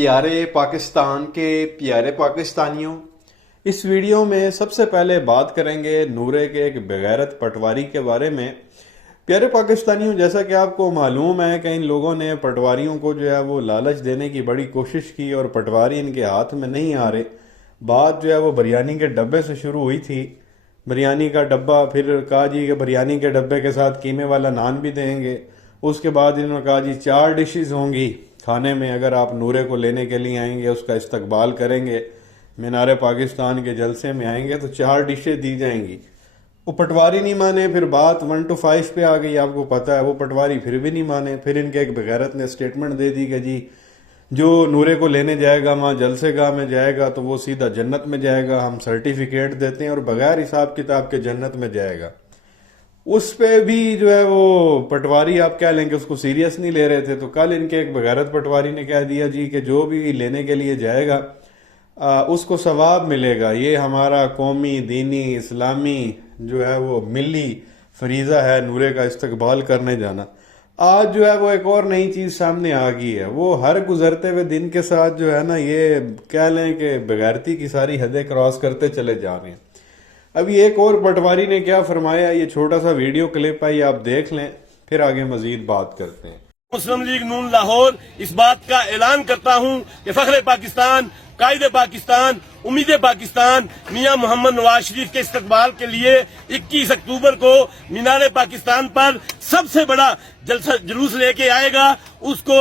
پیارے پاکستان کے پیارے پاکستانیوں، اس ویڈیو میں سب سے پہلے بات کریں گے نورے کے ایک بغیرت پٹواری کے بارے میں۔ پیارے پاکستانیوں، جیسا کہ آپ کو معلوم ہے کہ ان لوگوں نے پٹواریوں کو جو ہے وہ لالچ دینے کی بڑی کوشش کی اور پٹواری ان کے ہاتھ میں نہیں آ رہے۔ بات جو ہے وہ بریانی کے ڈبے سے شروع ہوئی تھی۔ بریانی کا ڈبہ، پھر کہا جی کہ بریانی کے ڈبے کے ساتھ قیمے والا نان بھی دیں گے۔ اس کے بعد انہوں نے کہا جی 4 ڈشز ہوں گی کھانے میں، اگر آپ نورے کو لینے کے لیے آئیں گے، اس کا استقبال کریں گے، مینار پاکستان کے جلسے میں آئیں گے تو 4 ڈشیں دی جائیں گی۔ وہ پٹواری نہیں مانے، پھر بات 1 to 5 پہ آ گئی، آپ کو پتہ ہے وہ پٹواری پھر بھی نہیں مانے۔ پھر ان کے ایک بغیرت نے اسٹیٹمنٹ دے دی کہ جی جو نورے کو لینے جائے گا وہاں جلسے گاہ میں جائے گا تو وہ سیدھا جنت میں جائے گا، ہم سرٹیفکیٹ دیتے ہیں اور بغیر حساب کتاب کے جنت میں جائے گا۔ اس پہ بھی جو ہے وہ پٹواری آپ کہہ لیں کہ اس کو سیریس نہیں لے رہے تھے، تو کل ان کے ایک بغیرت پٹواری نے کہہ دیا جی کہ جو بھی لینے کے لیے جائے گا اس کو ثواب ملے گا، یہ ہمارا قومی، دینی، اسلامی جو ہے وہ ملی فریضہ ہے نورے کا استقبال کرنے جانا۔ آج جو ہے وہ ایک اور نئی چیز سامنے آ گئی ہے، وہ ہر گزرتے ہوئے دن کے ساتھ جو ہے نا یہ کہہ لیں کہ بغیرتی کی ساری حدیں کراس کرتے چلے جا رہے ہیں۔ ابھی ایک اور پٹواری نے کیا فرمایا، یہ چھوٹا سا ویڈیو کلپ ہے، یہ آپ دیکھ لیں، پھر آگے مزید بات کرتے ہیں۔ مسلم لیگ نون لاہور اس بات کا اعلان کرتا ہوں کہ فخر پاکستان، قائد پاکستان، امید پاکستان میاں محمد نواز شریف کے استقبال کے لیے 21 اکتوبر کو مینار پاکستان پر سب سے بڑا جلسہ جلوس لے کے آئے گا، اس کو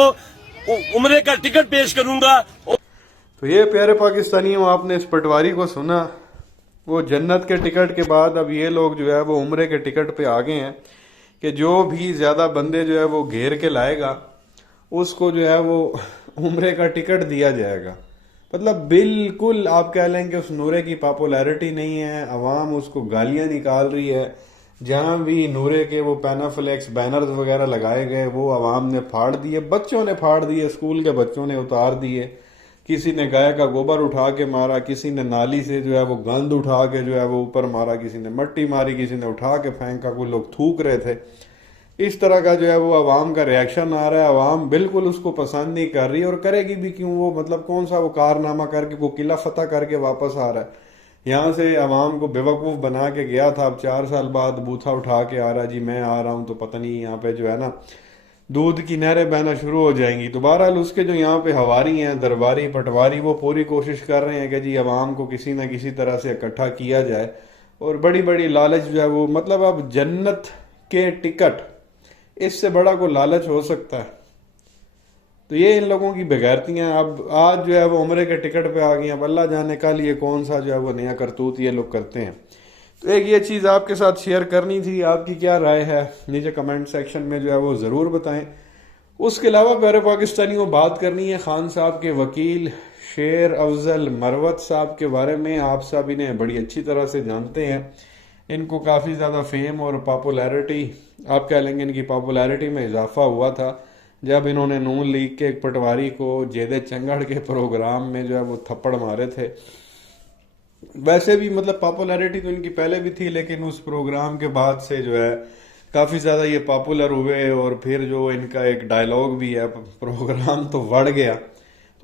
عمرے کا ٹکٹ پیش کروں گا۔ تو یہ پیارے پاکستانیوں، آپ نے اس پٹواری کو سنا، وہ جنت کے ٹکٹ کے بعد اب یہ لوگ جو ہے وہ عمرے کے ٹکٹ پہ آگے ہیں کہ جو بھی زیادہ بندے جو ہے وہ گھیر کے لائے گا اس کو جو ہے وہ عمرے کا ٹکٹ دیا جائے گا۔ مطلب بالکل آپ کہہ لیں کہ اس نورے کی پاپولیرٹی نہیں ہے، عوام اس کو گالیاں نکال رہی ہے۔ جہاں بھی نورے کے وہ پینافلیکس بینرز وغیرہ لگائے گئے وہ عوام نے پھاڑ دیے، بچوں نے پھاڑ دیے، اسکول کے بچوں نے اتار دیے، کسی نے گائے کا گوبر اٹھا کے مارا، کسی نے نالی سے جو ہے وہ گند اٹھا کے جو ہے وہ اوپر مارا، کسی نے مٹی ماری، کسی نے اٹھا کے پھینکا، کوئی لوگ تھوک رہے تھے۔ اس طرح کا جو ہے وہ عوام کا ریاکشن آ رہا ہے، عوام بالکل اس کو پسند نہیں کر رہی اور کرے گی بھی کیوں، وہ مطلب کون سا وہ کارنامہ کر کے وہ قلعہ فتح کر کے واپس آ رہا ہے۔ یہاں سے عوام کو بے وقوف بنا کے گیا تھا، اب 4 سال بعد بوتھا اٹھا کے آ رہا جی میں آ رہا ہوں، تو پتہ نہیں یہاں پہ جو ہے نا دودھ کی نہریں بہنا شروع ہو جائیں گی۔ تو بہرحال اس کے جو یہاں پہ ہواری ہیں، درباری پٹواری، وہ پوری کوشش کر رہے ہیں کہ جی عوام کو کسی نہ کسی طرح سے اکٹھا کیا جائے اور بڑی بڑی لالچ جو ہے وہ، مطلب اب جنت کے ٹکٹ، اس سے بڑا کوئی لالچ ہو سکتا ہے؟ تو یہ ان لوگوں کی بغیرتیاں اب آج جو ہے وہ عمرے کے ٹکٹ پہ آ گئی ہیں، اب اللہ جانے کل یہ کون سا جو ہے وہ نیا کرتوت یہ لوگ کرتے ہیں۔ تو ایک یہ چیز آپ کے ساتھ شیئر کرنی تھی، آپ کی کیا رائے ہے نیچے کمنٹ سیکشن میں جو ہے وہ ضرور بتائیں۔ اس کے علاوہ پیارے پاکستانیوں بات کرنی ہے خان صاحب کے وکیل شیر افضل مروت صاحب کے بارے میں۔ آپ سب انہیں بڑی اچھی طرح سے جانتے ہیں، ان کو کافی زیادہ فیم اور پاپولیرٹی، آپ کہہ لیں گے ان کی پاپولیرٹی میں اضافہ ہوا تھا جب انہوں نے نون لیگ کے ایک پٹواری کو جیدے چنگڑ کے پروگرام میں جو ہے وہ تھپڑ مارے تھے۔ ویسے بھی مطلب پاپولیرٹی تو ان کی پہلے بھی تھی، لیکن اس پروگرام کے بعد سے جو ہے کافی زیادہ یہ پاپولر ہوئے، اور پھر جو ان کا ایک ڈائلاگ بھی ہے، پروگرام تو بڑھ گیا،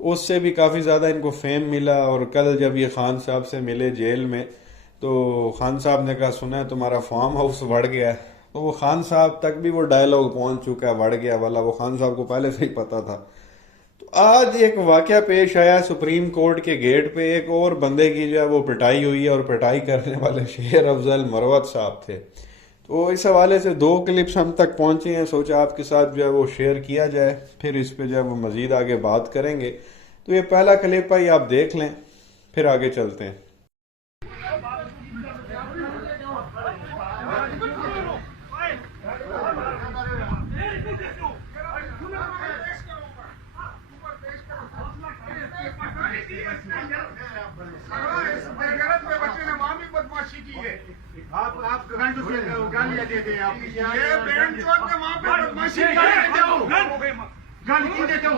تو اس سے بھی کافی زیادہ ان کو فیم ملا۔ اور کل جب یہ خان صاحب سے ملے جیل میں تو خان صاحب نے کہا سنا ہے تمہارا فارم ہاؤس بڑھ گیا ہے، تو وہ خان صاحب تک بھی وہ ڈائلاگ پہنچ چکا ہے بڑھ گیا والا، وہ خان صاحب کو پہلے سے ہی پتا تھا۔ تو آج ایک واقعہ پیش آیا سپریم کورٹ کے گیٹ پہ، ایک اور بندے کی جو ہے وہ پٹائی ہوئی ہے، اور پٹائی کرنے والے شیر افضل مروت صاحب تھے۔ تو اس حوالے سے 2 کلپس ہم تک پہنچے ہیں، سوچا آپ کے ساتھ جو ہے وہ شیئر کیا جائے، پھر اس پہ جو ہے وہ مزید آگے بات کریں گے۔ تو یہ پہلا کلپ ہے، یہ آپ دیکھ لیں، پھر آگے چلتے ہیں۔ آپ گالیاں دیتے ہیں، آپ یہ بینڈ چوٹ میں وہاں پہ بدماشی کرتے ہو، گالی کیوں دیتے ہو؟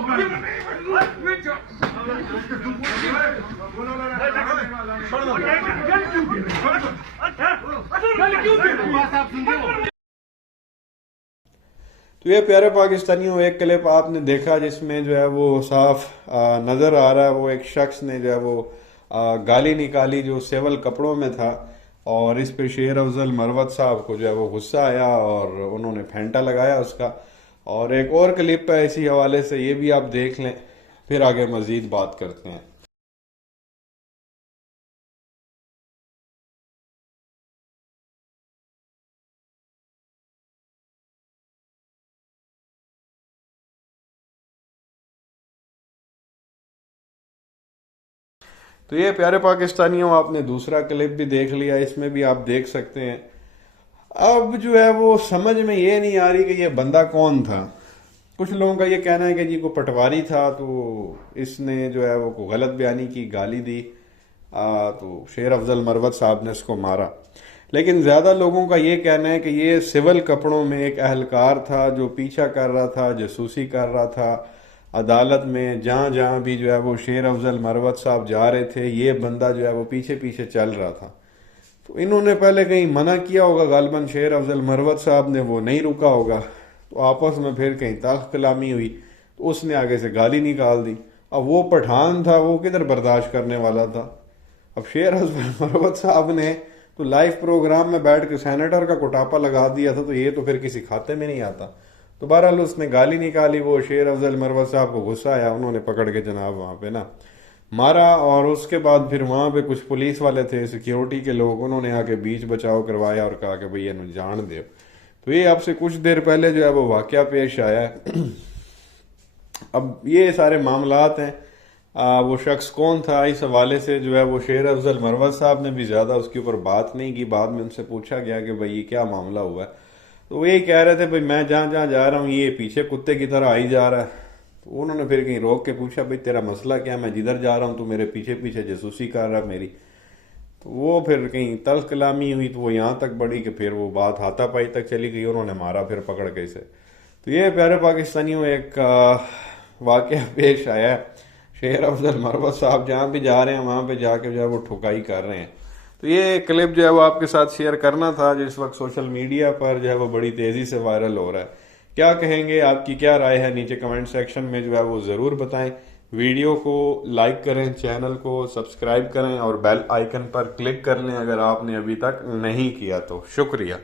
تو یہ پیارے پاکستانیوں ایک کلپ آپ نے دیکھا جس میں جو ہے وہ صاف نظر آ رہا ہے وہ ایک شخص نے جو ہے وہ گالی نکالی جو سول کپڑوں میں تھا، اور اس پہ شیر افضل مروت صاحب کو جو ہے وہ غصہ آیا اور انہوں نے پھینٹا لگایا اس کا. اور ایک اور کلپ ہے اسی حوالے سے، یہ بھی آپ دیکھ لیں، پھر آگے مزید بات کرتے ہیں. تو یہ پیارے پاکستانیوں آپ نے دوسرا کلپ بھی دیکھ لیا، اس میں بھی آپ دیکھ سکتے ہیں. اب جو ہے وہ سمجھ میں یہ نہیں آ رہی کہ یہ بندہ کون تھا. کچھ لوگوں کا یہ کہنا ہے کہ جی کو پٹواری تھا تو اس نے جو ہے وہ کو غلط بیانی کی، گالی دی، تو شیر افضل مروت صاحب نے اس کو مارا. لیکن زیادہ لوگوں کا یہ کہنا ہے کہ یہ سول کپڑوں میں ایک اہلکار تھا جو پیچھا کر رہا تھا، جاسوسی کر رہا تھا عدالت میں. جہاں جہاں بھی جو ہے وہ شیر افضل مروت صاحب جا رہے تھے یہ بندہ جو ہے وہ پیچھے پیچھے چل رہا تھا. تو انہوں نے پہلے کہیں منع کیا ہوگا غالباً شیر افضل مروت صاحب نے، وہ نہیں رکا ہوگا، تو آپس میں پھر کہیں تلخ کلامی ہوئی تو اس نے آگے سے گالی نکال دی. اب وہ پٹھان تھا، وہ کدھر برداشت کرنے والا تھا. اب شیر افضل مروت صاحب نے تو لائیو پروگرام میں بیٹھ کے سینیٹر کا کوٹاپا لگا دیا تھا، تو یہ تو پھر کسی کھاتے میں نہیں آتا. تو بہرحال اس نے گالی نکالی، وہ شیر افضل مروت صاحب کو غصہ آیا، انہوں نے پکڑ کے جناب وہاں پہ نا مارا. اور اس کے بعد پھر وہاں پہ کچھ پولیس والے تھے، سیکیورٹی کے لوگ، انہوں نے آ کے بیچ بچاؤ کروایا اور کہا کہ بھئی یہ جان دے. تو یہ اب سے کچھ دیر پہلے جو ہے وہ واقعہ پیش آیا ہے. اب یہ سارے معاملات ہیں. وہ شخص کون تھا اس حوالے سے جو ہے وہ شیر افضل مروت صاحب نے بھی زیادہ اس کے اوپر بات نہیں کی. بعد میں ان سے پوچھا گیا کہ بھئی یہ کیا معاملہ ہوا ہے، تو وہ یہی کہہ رہے تھے بھئی میں جہاں جہاں جا رہا ہوں یہ پیچھے کتے کی طرح آئی جا رہا ہے. تو انہوں نے پھر کہیں روک کے پوچھا بھئی تیرا مسئلہ کیا، میں جدھر جا رہا ہوں تو میرے پیچھے پیچھے جاسوسی کر رہا میری. تو وہ پھر کہیں تلخ کلامی ہوئی تو وہ یہاں تک بڑھی کہ پھر وہ بات ہاتھا پائی تک چلی گئی، انہوں نے مارا پھر پکڑ کے اسے. تو یہ پیارے پاکستانیوں ایک واقعہ پیش آیا ہے. شیر افضل مروت صاحب جہاں بھی جا رہے ہیں وہاں پہ جا کے جو ہے وہ ٹھکائی کر رہے ہیں. تو یہ کلپ جو ہے وہ آپ کے ساتھ شیئر کرنا تھا جو اس وقت سوشل میڈیا پر جو ہے وہ بڑی تیزی سے وائرل ہو رہا ہے. کیا کہیں گے، آپ کی کیا رائے ہے، نیچے کمنٹ سیکشن میں جو ہے وہ ضرور بتائیں. ویڈیو کو لائک کریں، چینل کو سبسکرائب کریں اور بیل آئیکن پر کلک کر لیں اگر آپ نے ابھی تک نہیں کیا تو. شکریہ.